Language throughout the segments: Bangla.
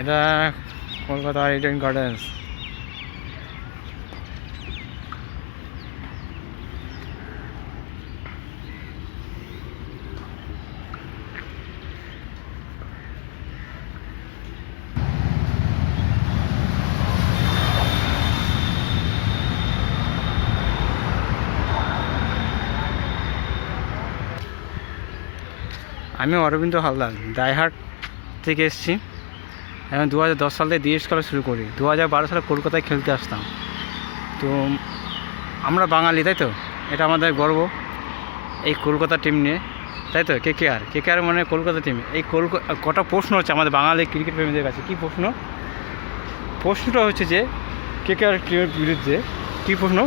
এটা কলকাতা ইডেন গার্ডেন্স। আমি অরবিন্দ হালদার, দাইহাট থেকে এসেছি। এখন 2010 সাল থেকে ডিএস খেলা শুরু করি। 2012 সালে কলকাতায় খেলতে আসতাম। তো আমরা বাঙালি, তাই তো, এটা আমাদের গর্ব এই কলকাতা টিম নিয়ে, তাই তো। কেকেআর মানে কলকাতা টিম। এই কটা প্রশ্ন হচ্ছে আমাদের বাঙালি ক্রিকেট প্রেমীদের কাছে। কী প্রশ্ন? প্রশ্নটা হচ্ছে যে কেকেআর টিমের বিরুদ্ধে কী প্রশ্ন,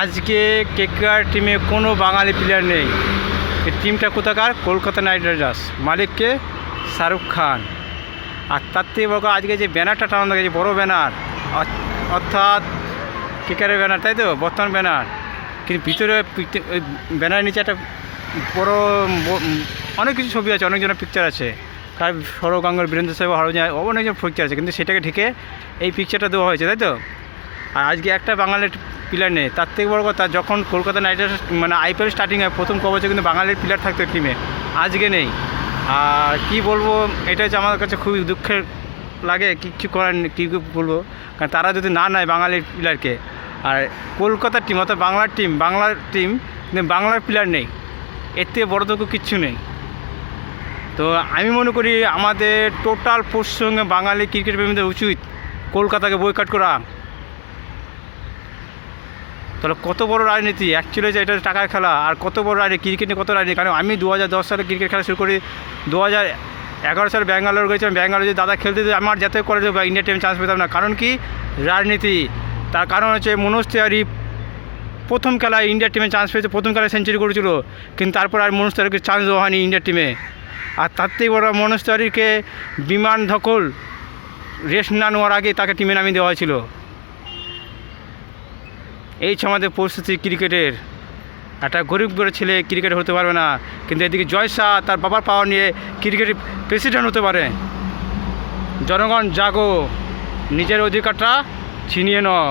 আজকে কেকেআর টিমে কোনো বাঙালি প্লেয়ার নেই। এই টিমটা কোথাকার? Kolkata night Riders. মালিককে? শাহরুখ খান। আর তার থেকে বড় আজকে যে ব্যানারটা টানানো থাকে, যে বড়ো ব্যানার, অর্থাৎ কেকেআরের ব্যানার, তাই তো, বর্তমান ব্যানার। কিন্তু ভিতরে ওই ব্যানারের নিচে একটা বড় অনেক কিছু ছবি আছে, অনেকজনের পিকচার আছে। কার সৌরভ গাঙ্গুলি, বীরেন্দ্র সেহবাগ, অনেকজন পিকচার আছে, কিন্তু সেটাকে ঢেকে এই পিকচারটা দেওয়া হয়েছে, তাই তো। আর আজকে একটা বাঙালির প্লেয়ার নেই। তার থেকে বড় কথা, যখন কলকাতা নাইট রাইডার্স মানে আইপিএল স্টার্টিং হয়, প্রথম ক বছর কিন্তু বাঙালির প্লেয়ার থাকতো টিমে, আজকে নেই। আর কি বলবো, এটা হচ্ছে আমার কাছে খুবই দুঃখের লাগে। কিছু করার কী বলবো, কারণ তারা যদি না নেয় বাঙালির প্লেয়ারকে, আর কলকাতার টিম অর্থাৎ বাংলার টিম কিন্তু বাংলার প্লেয়ার নেই, এর থেকে বড় দুঃখ কিচ্ছু নেই। তো আমি মনে করি আমাদের টোটাল পশ্চিমবঙ্গে বাঙালি ক্রিকেট প্রেমীদের উচিত কলকাতাকে বয়কট করা। তাহলে কত বড় রাজনীতি অ্যাকচুয়ালি, যে এটা টাকার খেলা, আর কত বড় রাজনীতি, ক্রিকেট নিয়ে কত রাজনীতি। কারণ আমি 2010 সালে ক্রিকেট খেলা শুরু করি। 2011 সালে ব্যাঙ্গালোর গেছিলাম। ব্যাঙ্গালোর যদি দাদা খেলতে আমার যাতে করে ইন্ডিয়া টিম চান্স পেতাম না। কারণ কি? রাজনীতি। তার কারণ হচ্ছে মনোজ তিওয়ারি প্রথম খেলায় ইন্ডিয়ার টিমে চান্স পেয়েছে, প্রথম খেলায় সেঞ্চুরি করেছিল, কিন্তু তারপর আর মনোজ তিওয়ারিকে চান্স দেওয়া হয়নি ইন্ডিয়ার টিমে। আর তার থেকে বড়, মনোজ তিওয়ারিকে বিমান ধকল রেস্ট না নেওয়ার আগে তাকে টিমে নামিয়ে দেওয়া হয়েছিল। এই হচ্ছে আমাদের পরিস্থিতি ক্রিকেটের। একটা গরিব করে ছেলে ক্রিকেট হতে পারবে না, কিন্তু এদিকে জয় শাহ তার বাবার পাওয়ার নিয়ে ক্রিকেটের প্রেসিডেন্ট হতে পারে। জনগণ জাগো, নিজের অধিকারটা ছিনিয়ে নাও।